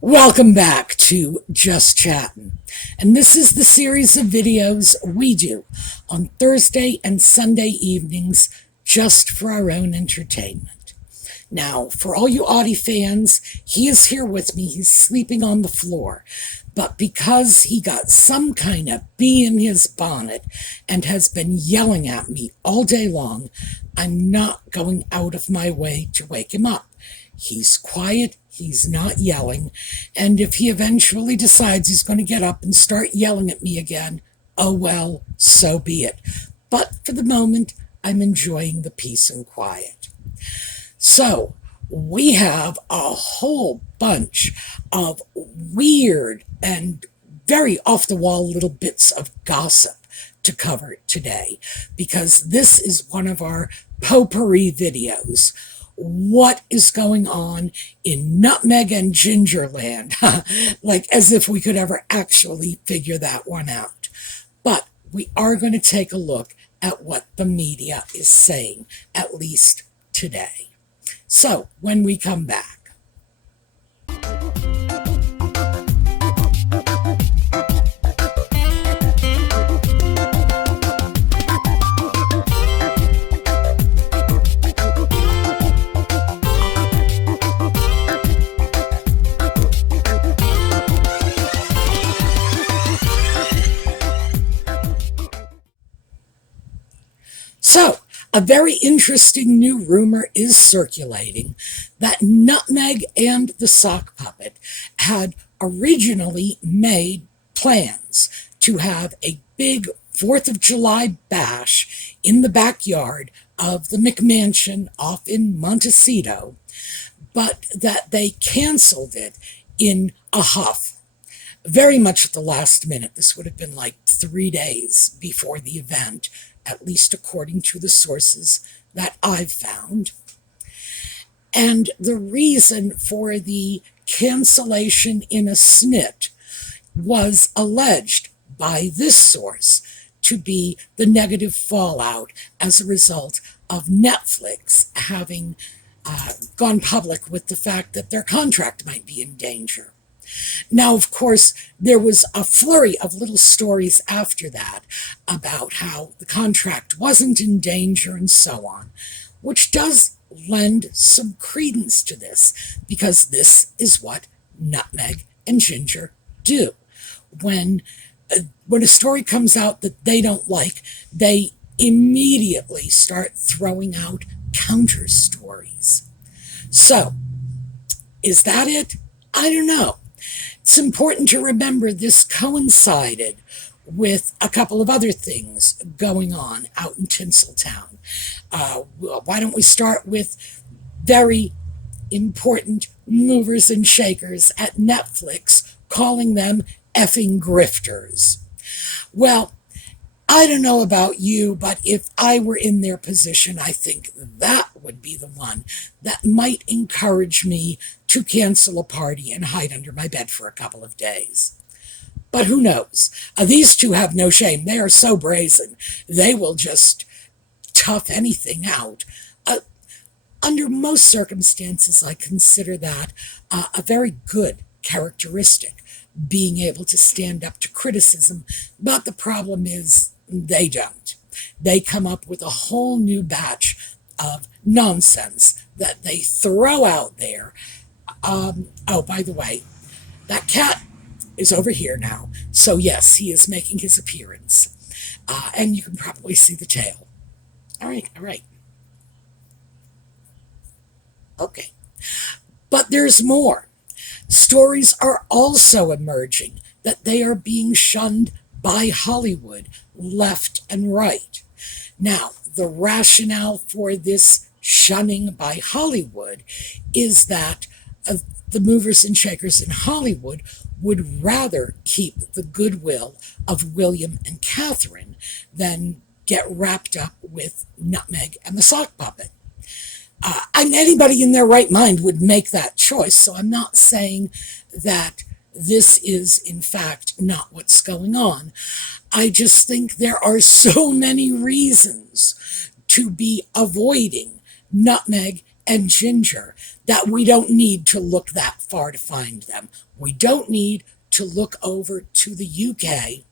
Welcome back to Just Chattin'. And this is the series of videos we do on Thursday and Sunday evenings just for our own entertainment. Now, for all you Audie fans, he is here with me. He's sleeping on the floor. But because he got some kind of bee in his bonnet and has been yelling at me all day long, I'm not going out of my way to wake him up. He's quiet, he's not yelling, and if he eventually decides he's going to get up and start yelling at me again, oh well, so be it. But for the moment, I'm enjoying the peace and quiet. So, we have a whole bunch of weird and very off-the-wall little bits of gossip to cover today, because this is one of our potpourri videos. What is going on in Nutmeg and Gingerland? Like as if we could ever actually figure that one out. But we are going to take a look at what the media is saying, at least today. So, when we come back. So, a very interesting new rumor is circulating that Nutmeg and the Sock Puppet had originally made plans to have a big 4th of July bash in the backyard of the McMansion off in Montecito, but that they canceled it in a huff. Very much at the last minute. This would have been like 3 days before the event, at least according to the sources that I've found. And the reason for the cancellation in a snit was alleged by this source to be the negative fallout as a result of Netflix having gone public with the fact that their contract might be in danger. Now, of course, there was a flurry of little stories after that about how the contract wasn't in danger and so on, which does lend some credence to this, because this is what Nutmeg and Ginger do. When a story comes out that they don't like, they immediately start throwing out counter stories. So, is that it? I don't know. It's important to remember this coincided with a couple of other things going on out in Tinseltown. Why don't we start with very important movers and shakers at Netflix, calling them effing grifters. Well, I don't know about you, but if I were in their position, I think that would be the one that might encourage me to cancel a party and hide under my bed for a couple of days. But who knows? These two have no shame. They are so brazen. They will just tough anything out. Under most circumstances, I consider that a very good characteristic, being able to stand up to criticism. But the problem is they don't. They come up with a whole new batch of nonsense that they throw out there. Oh, by the way, that cat is over here now. So yes, he is making his appearance. And you can probably see the tail. All right. Okay. But there's more. Stories are also emerging that they are being shunned by Hollywood, left and right. Now, the rationale for this shunning by Hollywood is that the movers and shakers in Hollywood would rather keep the goodwill of William and Catherine than get wrapped up with Nutmeg and the Sock Puppet. Anybody in their right mind would make that choice, so I'm not saying that this is, in fact, not what's going on. I just think there are so many reasons to be avoiding Nutmeg and Ginger that we don't need to look that far to find them. We don't need to look over to the UK,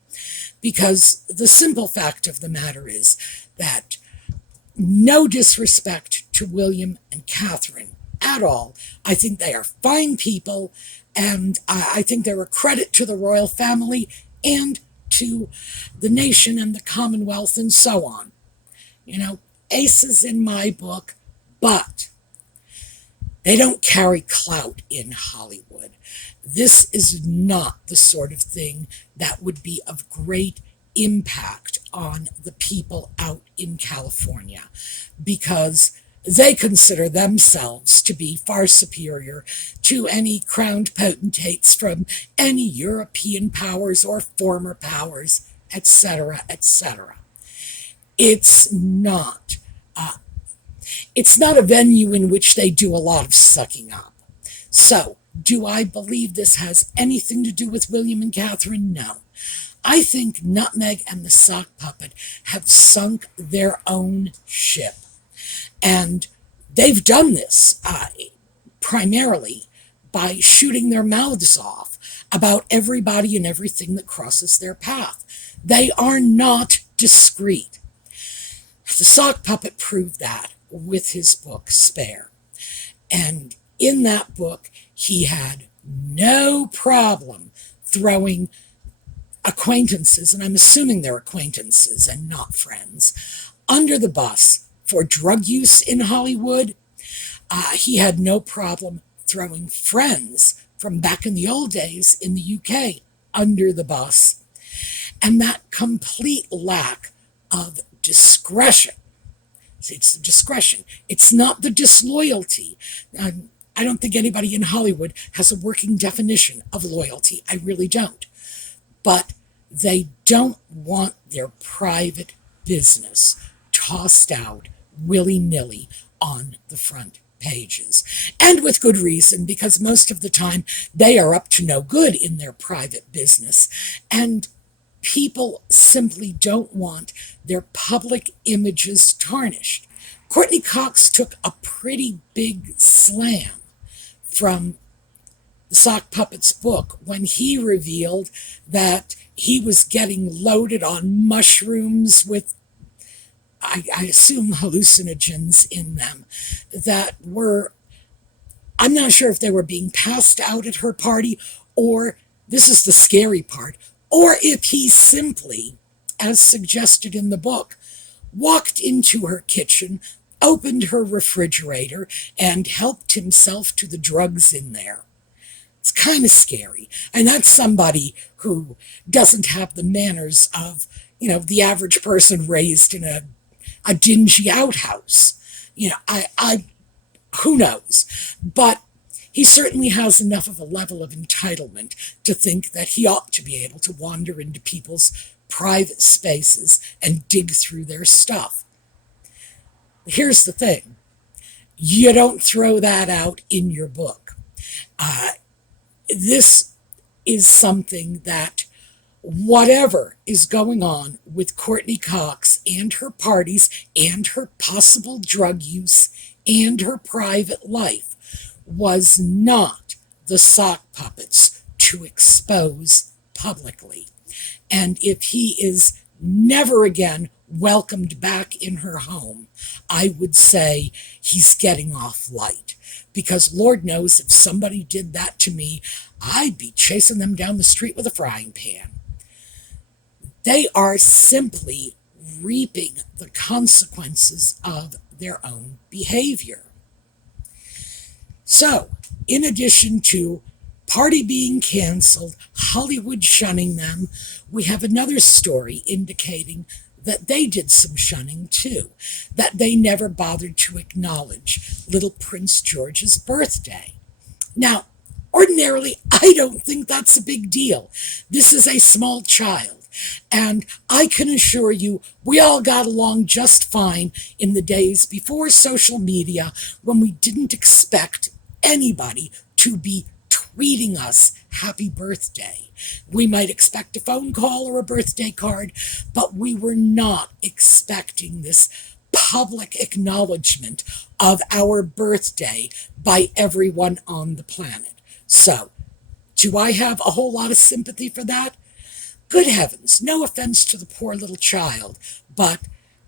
because the simple fact of the matter is that, no disrespect to William and Catherine at all, I think they are fine people, and I think they're a credit to the royal family and to the nation and the Commonwealth and so on. You know, aces in my book, but they don't carry clout in Hollywood. This is not the sort of thing that would be of great impact on the people out in California, because they consider themselves to be far superior to any crowned potentates from any European powers or former powers, etc., etc. It's not. It's not a venue in which they do a lot of sucking up. So, do I believe this has anything to do with William and Catherine? No. I think Nutmeg and the Sock Puppet have sunk their own ship. And they've done this primarily by shooting their mouths off about everybody and everything that crosses their path. They are not discreet. The Sock Puppet proved that with his book, Spare. And in that book, he had no problem throwing acquaintances, and I'm assuming they're acquaintances and not friends, under the bus for drug use in Hollywood. He had no problem throwing friends from back in the old days in the UK under the bus. And that complete lack of discretion. See, it's the discretion. It's not the disloyalty. I don't think anybody in Hollywood has a working definition of loyalty. I really don't. But they don't want their private business tossed out willy-nilly on the front pages. And with good reason, because most of the time they are up to no good in their private business. And people simply don't want their public images tarnished. Courtney Cox took a pretty big slam from the Sock Puppet's book when he revealed that he was getting loaded on mushrooms with, I assume, hallucinogens in them that were, I'm not sure if they were being passed out at her party, or, this is the scary part, or if he simply, as suggested in the book, walked into her kitchen, opened her refrigerator, and helped himself to the drugs in there. It's kind of scary. And that's somebody who doesn't have the manners of, the average person raised in a dingy outhouse. Who knows? But he certainly has enough of a level of entitlement to think that he ought to be able to wander into people's private spaces and dig through their stuff. Here's the thing. You don't throw that out in your book. This is something that, whatever is going on with Courtney Cox and her parties and her possible drug use and her private life, was not the Sock Puppet's to expose publicly. And if he is never again welcomed back in her home, I would say he's getting off light. Because Lord knows if somebody did that to me, I'd be chasing them down the street with a frying pan. They are simply reaping the consequences of their own behavior. So, in addition to party being canceled, Hollywood shunning them, we have another story indicating that they did some shunning too, that they never bothered to acknowledge little Prince George's birthday. Now, ordinarily, I don't think that's a big deal. This is a small child, and I can assure you we all got along just fine in the days before social media, when we didn't expect anybody to be tweeting us happy birthday. We might expect a phone call or a birthday card, but we were not expecting this public acknowledgement of our birthday by everyone on the planet. So, do I have a whole lot of sympathy for that? Good heavens, no offense to the poor little child, but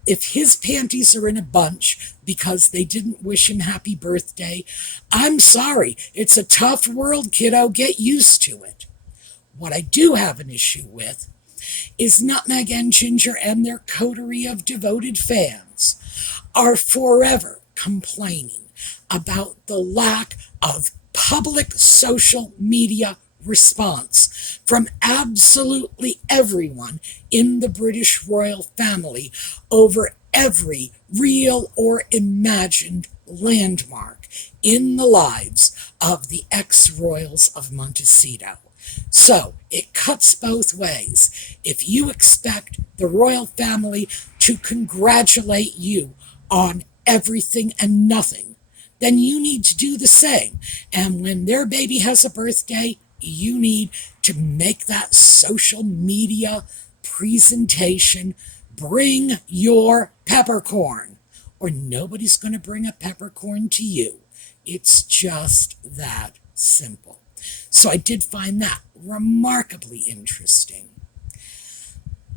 if his panties are in a bunch because they didn't wish him happy birthday, I'm sorry. It's a tough world, kiddo. Get used to it. What I do have an issue with is Nutmeg and Ginger and their coterie of devoted fans are forever complaining about the lack of public social media response from absolutely everyone in the British royal family over every real or imagined landmark in the lives of the ex-royals of Montecito. So it cuts both ways. If you expect the royal family to congratulate you on everything and nothing, then you need to do the same. And when their baby has a birthday, you need to make that social media presentation. Bring your peppercorn, or nobody's going to bring a peppercorn to you. It's just that simple. So I did find that remarkably interesting.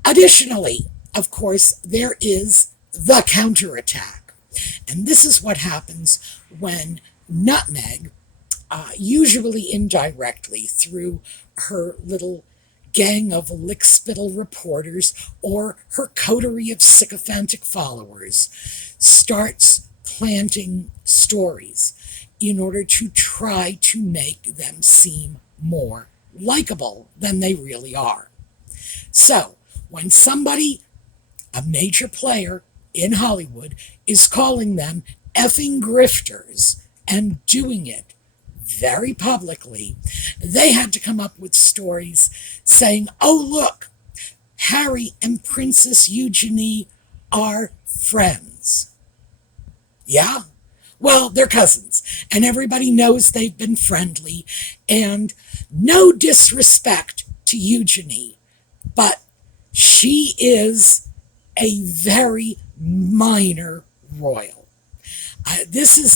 Additionally, of course, there is the counterattack. And this is what happens when Nutmeg, usually indirectly through her little gang of lickspittle reporters or her coterie of sycophantic followers, starts planting stories in order to try to make them seem more likable than they really are. So, when somebody, a major player in Hollywood, is calling them effing grifters and doing it very publicly, they had to come up with stories saying, oh, look, Harry and Princess Eugenie are friends. Yeah? Well, they're cousins, and everybody knows they've been friendly, and no disrespect to Eugenie, but she is a very minor royal. This is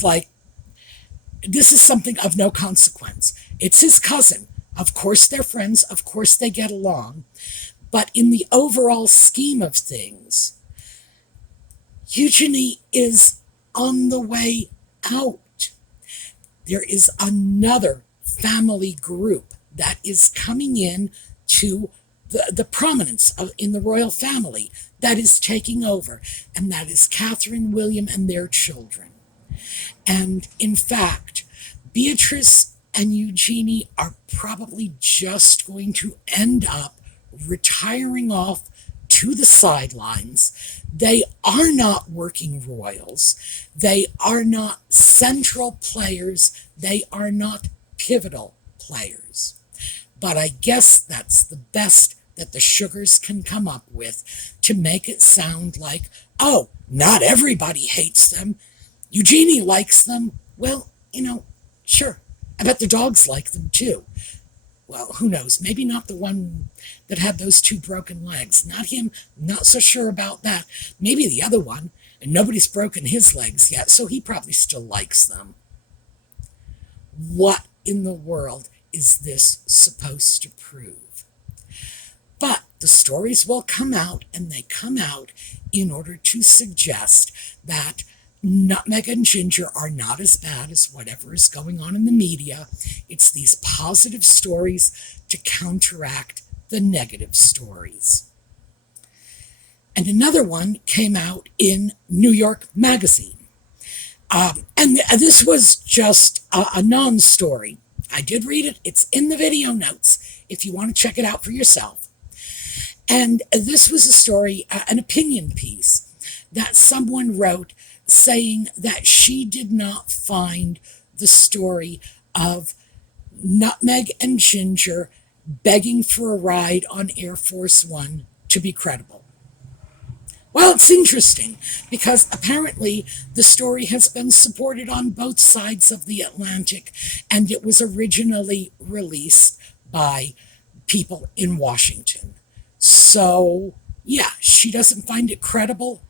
something of no consequence. It's his cousin. Of course they're friends. Of course they get along. But in the overall scheme of things, Eugenie is on the way out. There is another family group that is coming in to the prominence in the royal family that is taking over, and that is Catherine, William, and their children. And in fact, Beatrice and Eugenie are probably just going to end up retiring off to the sidelines. They are not working royals. They are not central players. They are not pivotal players. But I guess that's the best that the Sugars can come up with to make it sound like, oh, not everybody hates them. Eugenie likes them. Well, sure. I bet the dogs like them too. Well, who knows? Maybe not the one that had those 2 broken legs. Not him. Not so sure about that. Maybe the other one. And nobody's broken his legs yet, so he probably still likes them. What in the world is this supposed to prove? But the stories will come out, and they come out in order to suggest that Nutmeg and Ginger are not as bad as whatever is going on in the media. It's these positive stories to counteract the negative stories. And another one came out in New York Magazine. And this was just a non-story. I did read it. It's in the video notes if you want to check it out for yourself. And this was a story, an opinion piece that someone wrote saying that she did not find the story of Nutmeg and Ginger begging for a ride on Air Force One to be credible. Well, it's interesting because apparently the story has been supported on both sides of the Atlantic, and it was originally released by people in Washington. So, yeah, she doesn't find it credible.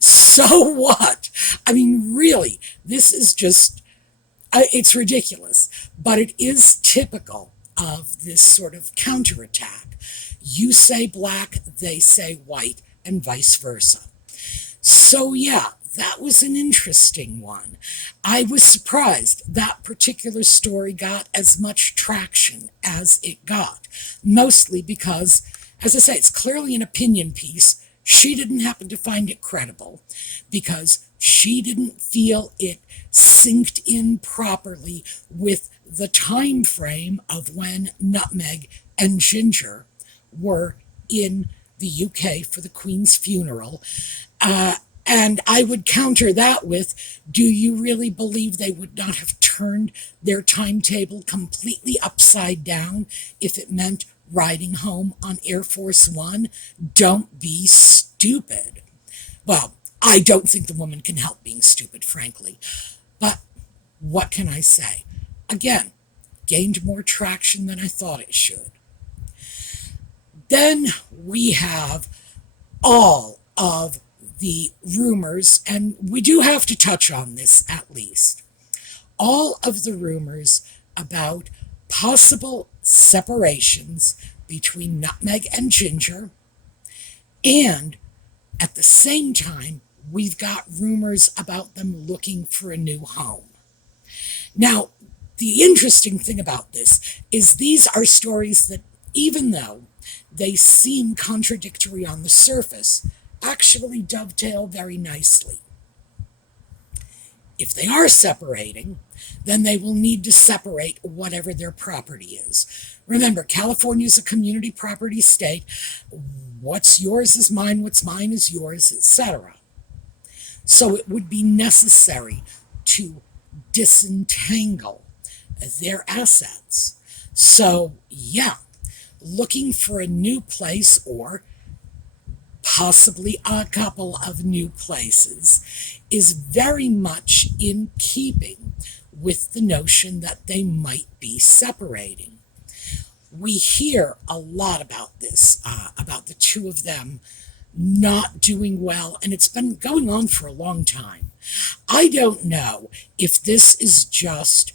So So what? I mean, really, this is just, it's ridiculous, but it is typical of this sort of counterattack. You say black, they say white, and vice versa. So, yeah, that was an interesting one. I was surprised that particular story got as much traction as it got, mostly because, as I say, it's clearly an opinion piece. She didn't happen to find it credible because she didn't feel it synced in properly with the time frame of when Nutmeg and Ginger were in the UK for the Queen's funeral. Uh, and I would counter that with, do you really believe they would not have turned their timetable completely upside down if it meant riding home on Air Force One? Don't be stupid. Well, I don't think the woman can help being stupid, frankly. But what can I say? Again, gained more traction than I thought it should. Then we have all of the rumors, and we do have to touch on this at least. All of the rumors about possible separations between Nutmeg and Ginger, and at the same time, we've got rumors about them looking for a new home. Now, the interesting thing about this is these are stories that, even though they seem contradictory on the surface, actually dovetail very nicely. If they are separating, then they will need to separate whatever their property is. Remember, California is a community property state. What's yours is mine, what's mine is yours, etc. So it would be necessary to disentangle their assets. So, yeah, looking for a new place or possibly a couple of new places is very much in keeping with the notion that they might be separating. We hear a lot about this, about the two of them not doing well, and it's been going on for a long time. I don't know if this is just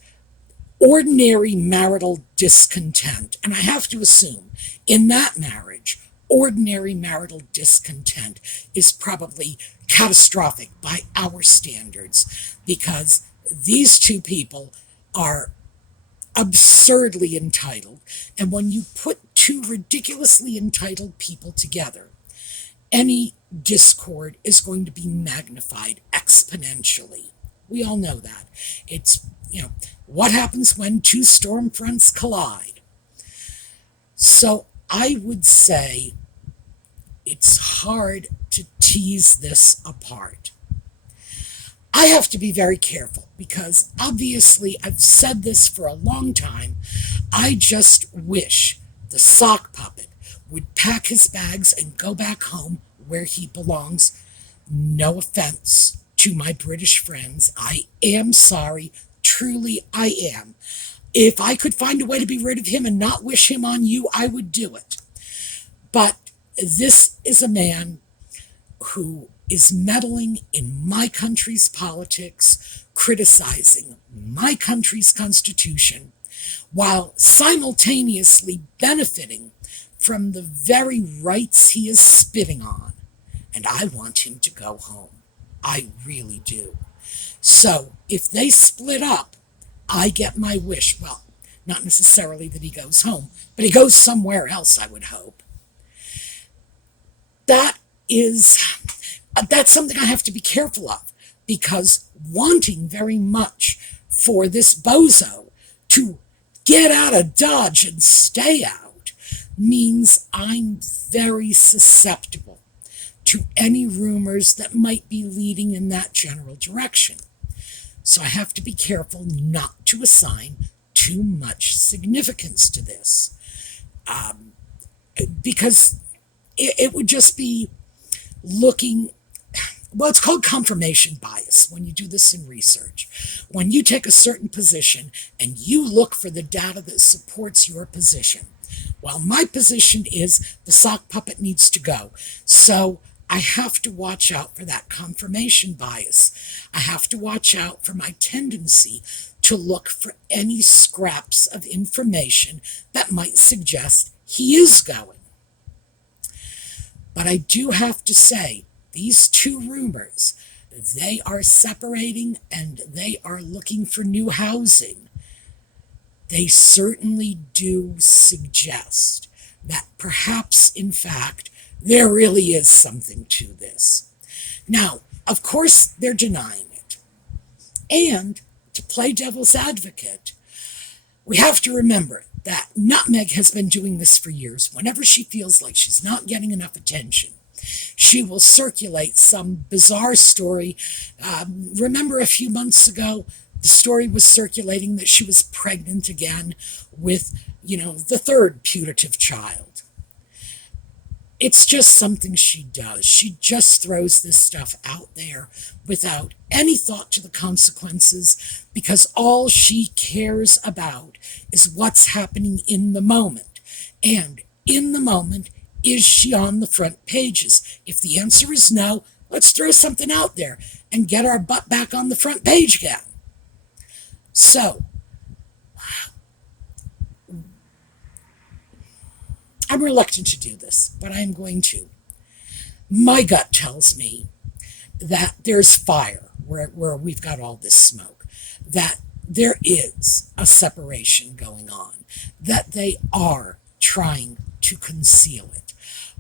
ordinary marital discontent, and I have to assume in that marriage, ordinary marital discontent is probably catastrophic by our standards because these two people are absurdly entitled. And when you put two ridiculously entitled people together, any discord is going to be magnified exponentially. We all know that. It's, what happens when two storm fronts collide? So I would say it's hard to tease this apart. I have to be very careful because obviously I've said this for a long time. I just wish the sock puppet would pack his bags and go back home where he belongs. No offense to my British friends. I am sorry. Truly, I am. If I could find a way to be rid of him and not wish him on you, I would do it. But this is a man who is meddling in my country's politics, criticizing my country's constitution, while simultaneously benefiting from the very rights he is spitting on. And I want him to go home. I really do. So if they split up, I get my wish. Well, not necessarily that he goes home, but he goes somewhere else, I would hope. That's something I have to be careful of, because wanting very much for this bozo to get out of Dodge and stay out means I'm very susceptible to any rumors that might be leading in that general direction. So I have to be careful not to assign too much significance to this, because it would just be looking. Well, it's called confirmation bias when you do this in research. When you take a certain position and you look for the data that supports your position. Well, my position is the sock puppet needs to go. So I have to watch out for that confirmation bias. I have to watch out for my tendency to look for any scraps of information that might suggest he is going. But I do have to say, these two rumors, they are separating and they are looking for new housing. They certainly do suggest that perhaps, in fact, there really is something to this. Now, of course, they're denying it. And to play devil's advocate, we have to remember that Nutmeg has been doing this for years. Whenever she feels like she's not getting enough attention, she will circulate some bizarre story. Remember a few months ago, the story was circulating that she was pregnant again with, the third putative child. It's just something she does. She just throws this stuff out there without any thought to the consequences, because all she cares about is what's happening in the moment. And in the moment, is she on the front pages? If the answer is no, let's throw something out there and get our butt back on the front page again. So, I'm reluctant to do this, but I'm going to. My gut tells me that there's fire where we've got all this smoke, that there is a separation going on, that they are trying to conceal it.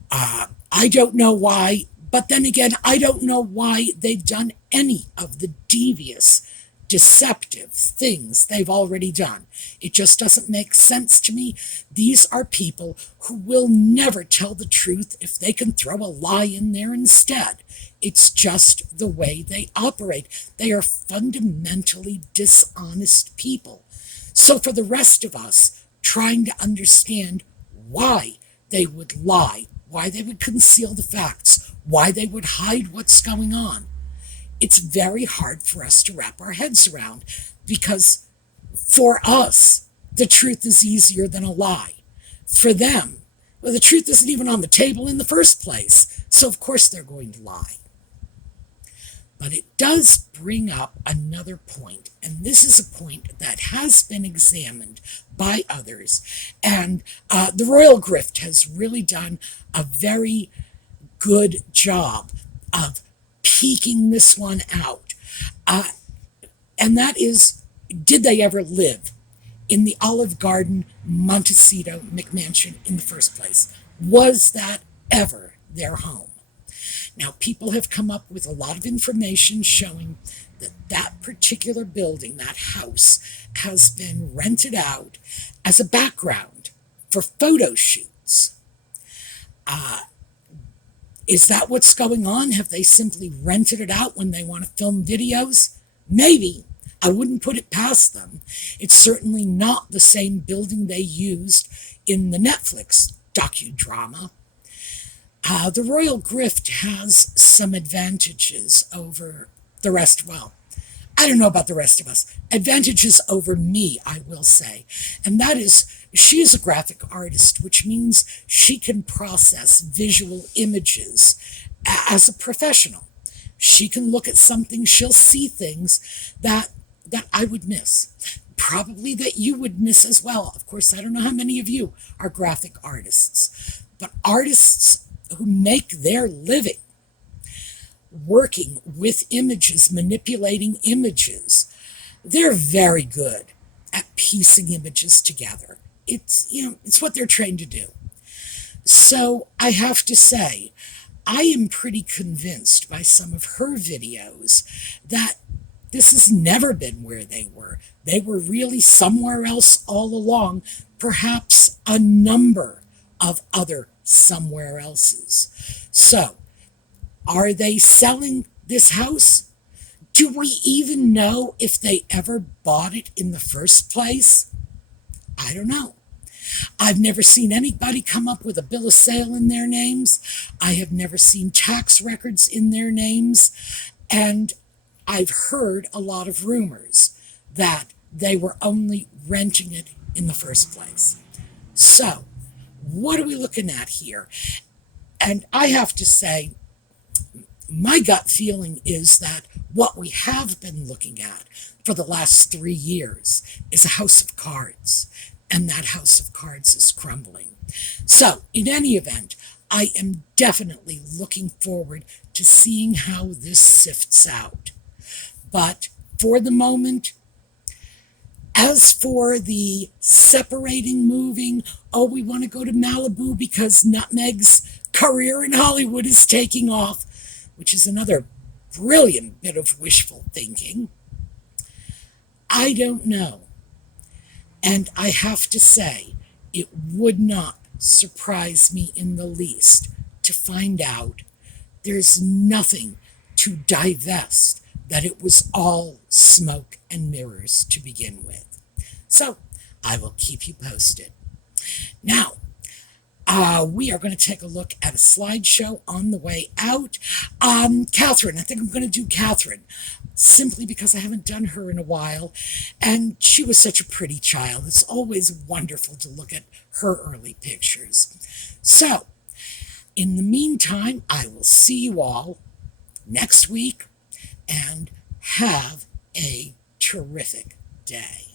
I don't know why, but then again, I don't know why they've done any of the devious, deceptive things they've already done. It just doesn't make sense to me. These are people who will never tell the truth if they can throw a lie in there instead. It's just the way they operate. They are fundamentally dishonest people. So for the rest of us, trying to understand why they would lie, why they would conceal the facts, why they would hide what's going on, it's very hard for us to wrap our heads around, because for us, the truth is easier than a lie. For them, well, the truth isn't even on the table in the first place, so of course they're going to lie. But it does bring up another point, and this is a point that has been examined by others, and the Royal Grift has really done a very good job of peeking this one out. And that is, did they ever live in the Olive Garden Montecito McMansion in the first place? Was that ever their home? Now, people have come up with a lot of information showing that that particular building, that house, has been rented out as a background for photo shoots. Is that what's going on? Have they simply rented it out when they want to film videos? Maybe. I wouldn't put it past them. It's certainly not the same building they used in the Netflix docudrama. The Royal Grift has some advantages over the rest. Well, I don't know about the rest of us. Advantages over me, I will say. And that is, she is a graphic artist, which means she can process visual images as a professional. She can look at something, she'll see things that I would miss. Probably that you would miss as well. Of course, I don't know how many of you are graphic artists, but artists who make their living working with images, manipulating images, they're very good at piecing images together. It's what they're trained to do. So I have to say, I am pretty convinced by some of her videos that this has never been where they were. They were really somewhere else all along, perhaps a number of other somewhere else's. So, are they selling this house? Do we even know if they ever bought it in the first place? I don't know. I've never seen anybody come up with a bill of sale in their names. I have never seen tax records in their names. And I've heard a lot of rumors that they were only renting it in the first place. So, what are we looking at here? And I have to say, My gut feeling is that what we have been looking at for the last 3 years is a house of cards, and that house of cards is crumbling. So, in any event, I am definitely looking forward to seeing how this sifts out. But for the moment, as for the separating, moving, oh, we want to go to Malibu because Nutmeg's career in Hollywood is taking off, which is another brilliant bit of wishful thinking. I don't know. And I have to say, it would not surprise me in the least to find out there's nothing to divest, that it was all smoke and mirrors to begin with. So I will keep you posted. Now, we are going to take a look at a slideshow on the way out. Catherine, I think I'm going to do Catherine, simply because I haven't done her in a while, and she was such a pretty child. It's always wonderful to look at her early pictures. So, in the meantime, I will see you all next week, and have a terrific day.